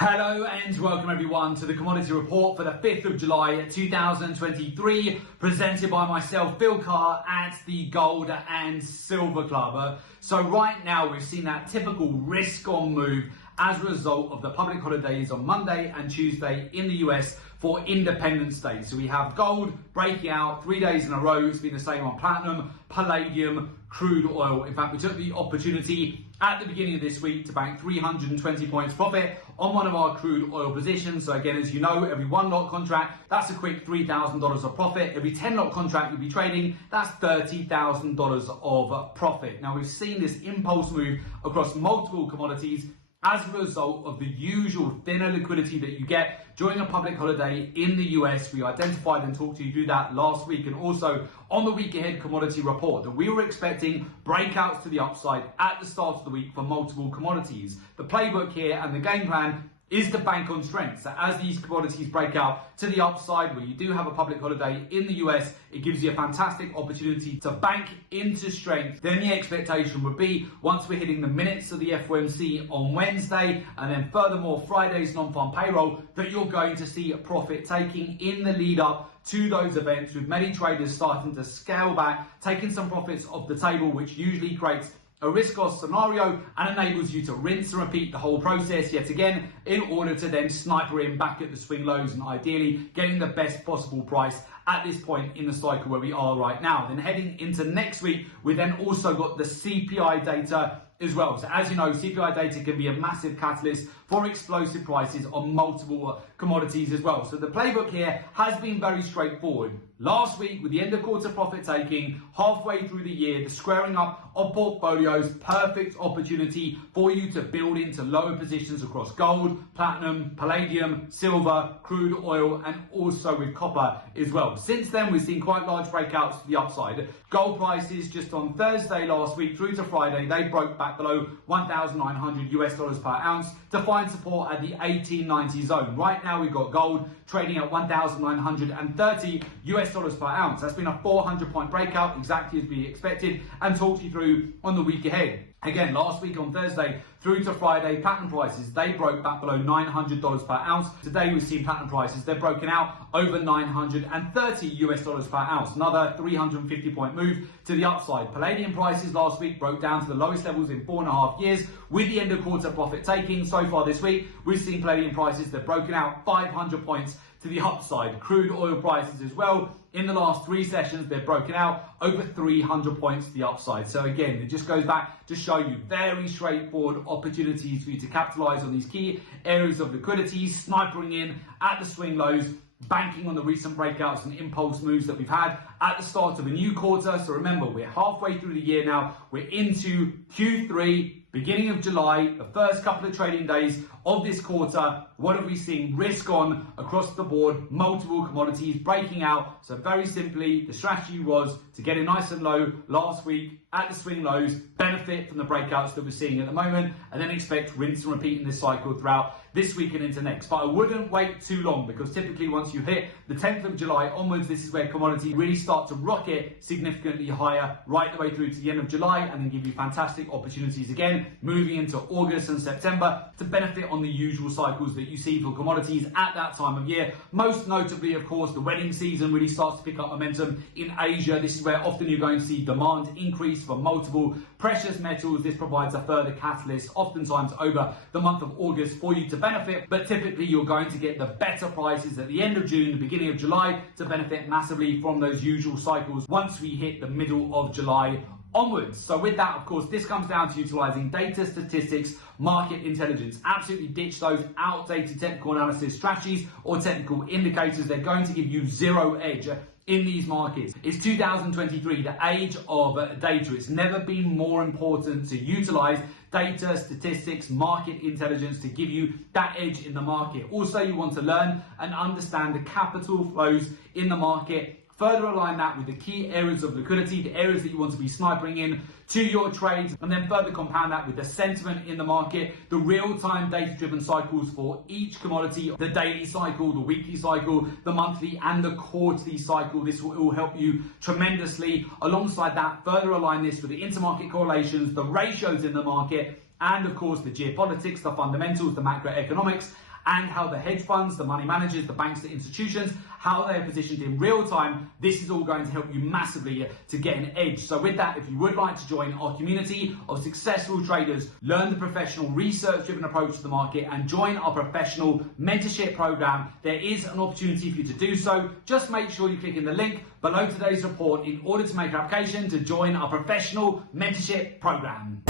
Hello and welcome everyone to the Commodity Report for the 5th of July 2023, presented by myself, Bill Carr, at the Gold and Silver Club. So right now we've seen that typical risk-on move as a result of the public holidays on Monday and Tuesday in the US for Independence Day. So we have gold breaking out 3 days in a row. It's been the same on platinum, palladium, crude oil. In fact, we took the opportunity at the beginning of this week to bank 320 points profit on one of our crude oil positions. So again, as you know, every 1 lot contract, that's a quick $3,000 of profit. Every 10 lot contract you'll be trading, that's $30,000 of profit. Now we've seen this impulse move across multiple commodities as a result of the usual thinner liquidity that you get during a public holiday in the US. We identified and talked to you through that last week, and also on the week ahead commodity report that we were expecting breakouts to the upside at the start of the week for multiple commodities. The playbook here and the game plan is to bank on strength. So as these commodities break out to the upside, where you do have a public holiday in the US, it gives you a fantastic opportunity to bank into strength. Then the expectation would be, once we're hitting the minutes of the FOMC on Wednesday, and then furthermore Friday's non-farm payroll, that you're going to see a profit taking in the lead up to those events, with many traders starting to scale back, taking some profits off the table, which usually creates a risk-off scenario and enables you to rinse and repeat the whole process yet again in order to then sniper in back at the swing lows and ideally getting the best possible price at this point in the cycle where we are right now. Then heading into next week, we then also got the CPI data as well. So as you know, CPI data can be a massive catalyst for explosive prices on multiple commodities as well. So the playbook here has been very straightforward. Last week, with the end of quarter profit taking, halfway through the year, the squaring up of portfolios, perfect opportunity for you to build into lower positions across gold, platinum, palladium, silver, crude oil, and also with copper as well. Since then, we've seen quite large breakouts to the upside. Gold prices just on Thursday last week through to Friday, they broke back below 1,900 US dollars per ounce to find support at the 1890 zone. Right now, we've got gold trading at 1,930 US dollars per ounce. That's been a 400-point breakout, exactly as we expected, and talked you through on the week ahead. Again, last week on Thursday through to Friday, platinum prices, they broke back below $900 per ounce. Today we've seen platinum prices, they're broken out over 930 US dollars per ounce. Another 350-point move to the upside. Palladium prices last week broke down to the lowest levels in 4.5 years with the end of quarter profit taking. So far this week, we've seen palladium prices, they've broken out 500 points to the upside. Crude oil prices as well, in the last 3 sessions, they've broken out over 300 points to the upside. So again, it just goes back to show you very straightforward opportunities for you to capitalize on these key areas of liquidity, snipering in at the swing lows, banking on the recent breakouts and impulse moves that we've had at the start of a new quarter. So remember, we're halfway through the year now. We're into Q3, beginning of July, the first couple of trading days of this quarter. What have we seen? Risk on across the board, multiple commodities breaking out. So very simply, the strategy was to get it nice and low last week at the swing lows, benefit from the breakouts that we're seeing at the moment, and then expect rinse and repeat in this cycle throughout this week and into next. But I wouldn't wait too long, because typically once you hit the 10th of July onwards, this is where commodities really start to rocket significantly higher right the way through to the end of July, and then give you fantastic opportunities again moving into August and September to benefit on the usual cycles that you see for commodities at that time of year. Most notably, of course, the wedding season really starts to pick up momentum in Asia. This is where often you're going to see demand increase for multiple precious metals. This provides a further catalyst oftentimes over the month of August for you to benefit, but typically you're going to get the better prices at the end of June, the beginning of July, to benefit massively from those usual cycles once we hit the middle of July onwards. So with that, of course, this comes down to utilizing data, statistics, market intelligence. Absolutely ditch those outdated technical analysis strategies or technical indicators. They're going to give you zero edge in these markets. It's 2023, the age of data. It's never been more important to utilize data, statistics, market intelligence to give you that edge in the market. Also, you want to learn and understand the capital flows in the market. Further align that with the key areas of liquidity, the areas that you want to be snipering in to your trades, and then further compound that with the sentiment in the market, the real-time data-driven cycles for each commodity, the daily cycle, the weekly cycle, the monthly and the quarterly cycle. This will all help you tremendously. Alongside that, further align this with the intermarket correlations, the ratios in the market, and of course the geopolitics, the fundamentals, the macroeconomics, and how the hedge funds, the money managers, the banks, the institutions, how they're positioned in real time. This is all going to help you massively to get an edge. So with that, if you would like to join our community of successful traders, learn the professional research-driven approach to the market and join our professional mentorship program, there is an opportunity for you to do so. Just make sure you click in the link below today's report in order to make an application to join our professional mentorship program.